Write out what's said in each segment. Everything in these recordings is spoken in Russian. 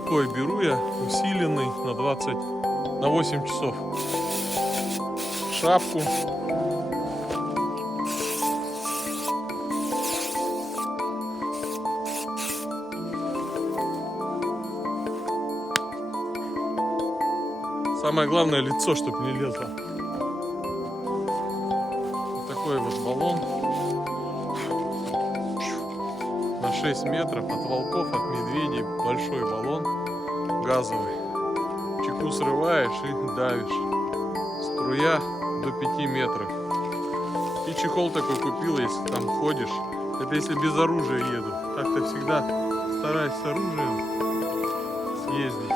такой беру я, усиленный на 8 часов. Шапку. Самое главное, лицо, чтобы не лезло. Вот такой вот баллон. На 6 метров от волков, от медведей. Большой баллон газовый. Чеку срываешь и давишь. Струя до 5 метров. И чехол такой купил, если там ходишь. Это если без оружия еду. Так-то всегда стараюсь с оружием съездить.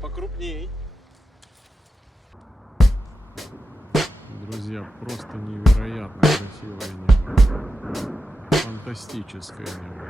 покрупней. Друзья, просто невероятно красивое небо. Фантастическое небо.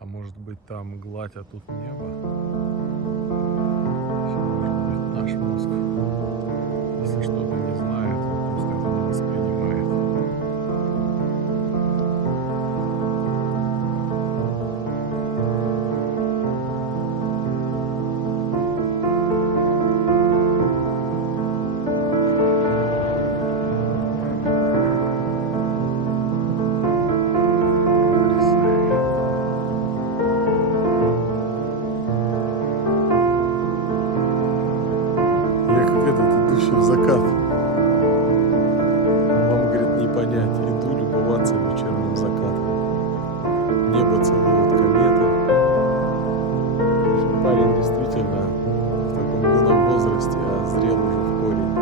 А может быть там гладь, а тут небо? Может быть наш мозг, если что-то не знает, он просто это не воспринимает. Я как этот, идущий в закат. Вам, говорит, не понять. Иду любоваться вечерним закатом. Небо целуют кометы. Парень действительно в таком юном возрасте, а зрел уже в корень.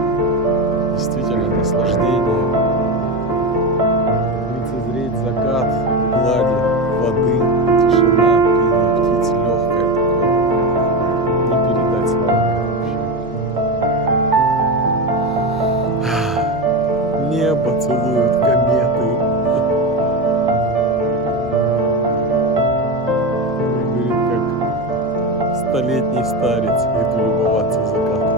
Действительно наслаждение. Лицезреть закат, глади, воды, тишина, пение птиц, легкое такое. Не передать словами вообще. Небо целуют кометы. Я, говорит, как столетний старец, иду любоваться закатом.